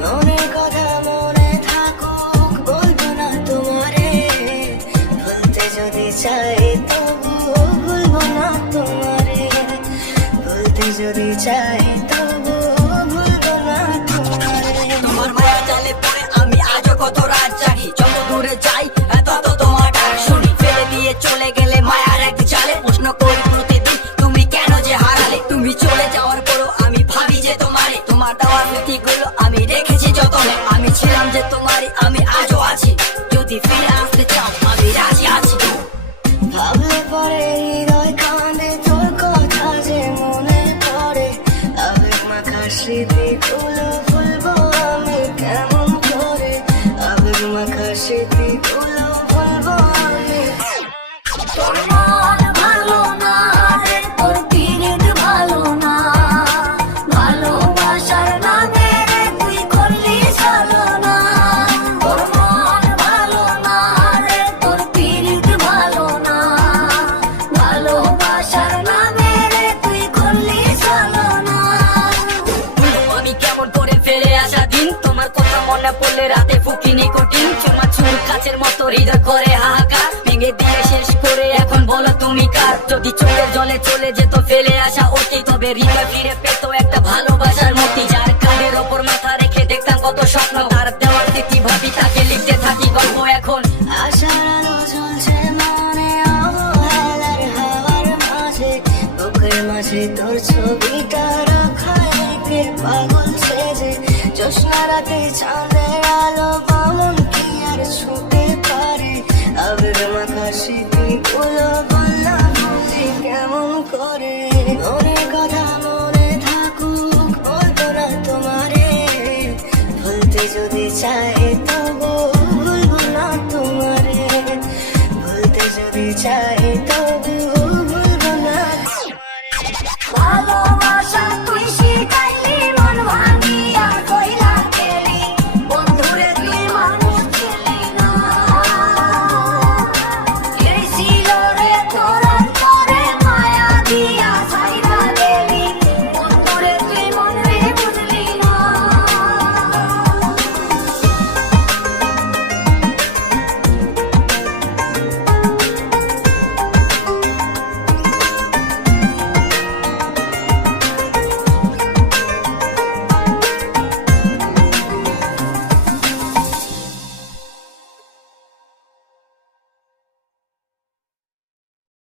মনের কথা মনে থাকুক বলবো না তোমারে, ভুলতে যদি চাই তবুও ভুলবো না তোমারে, ভুলতে যদি চাই তবুও ভুলবো না তোমারে। তোমার মায়া জালে পড়ে আমি আজও কত রাত জাগি, যত দূরে যাই তত তোমার ডাক শুনি। ফেলে দিয়ে চলে গেলে মায়ার এক চালে প্রশ্ন করি প্রতিদিন তুমি কেন যে হারালে। তুমি চলে যাওয়ার পরও আমি ভাবি যে তোমারে, তোমার দেওয়া স্মৃতিগুলো আমি রেখেছি যতনে। আমি ছিলাম যে তোমারই, আমি আজও আছি, যদি ফিরে আসতে চাও আমি রাজি আছি। ভাবলে পরে হৃদয় কাঁদে, তোর কথা যে মনে পড়ে, আবেগ মাখা স্মৃতিগুলো ভুলবো আমি কেমন করে, আবেগ মাখা স্মৃতিগুলো ভুলবো আমি। তোর মন ভালো না রে, তোর পিরিত ভালো না, ভালোবাসার নামে রে তুই করলি ছলনা। তোর মন ভালো না রে, তোর পিরিত ভালো না, ভালোবাসার নামে রে তুই করলি ছলনা। আমি কেমন করে ফেলে আসা দিন, তোমার কথা মনে পড়লে রাতে ফুকিনি কঠিন। তোমার চুল কাচের মতো হৃদয় করে হাহাকার, ভেঙে দিয়ে শেষ করে এখন বলো তুমি কার। যদি চোখের জলে চলে যেত ফেলে আসা অতি, তবে হৃদয় ফিরে পেত একটা ভালোবাসার মতি। যার কাঁধের ওপর মাথা রেখে দেখতাম কত স্বপ্ন, তার দেওয়ার স্মৃতি ভাবি তাকে লিখতে থাকি গল্প এখন। আশার আলো জ্বলছে মনে অবহেলার হাওয়ার মাঝে, বুকের মাঝে তোর ছবিটা রাখা একে পাগল সেজে। জ্যোৎস্না রাতে চাঁদের আলো বামন কি আর ছুঁতে পারে, আবেগ মাখা স্মৃতিগুলো বললাম বলি কেমন করে। মনের কথা মনে থাকুক বলবো না তোমারে, ভুলতে যদি চাই তবু ভুলবো না তোমারে, ভুলতে যদি চাই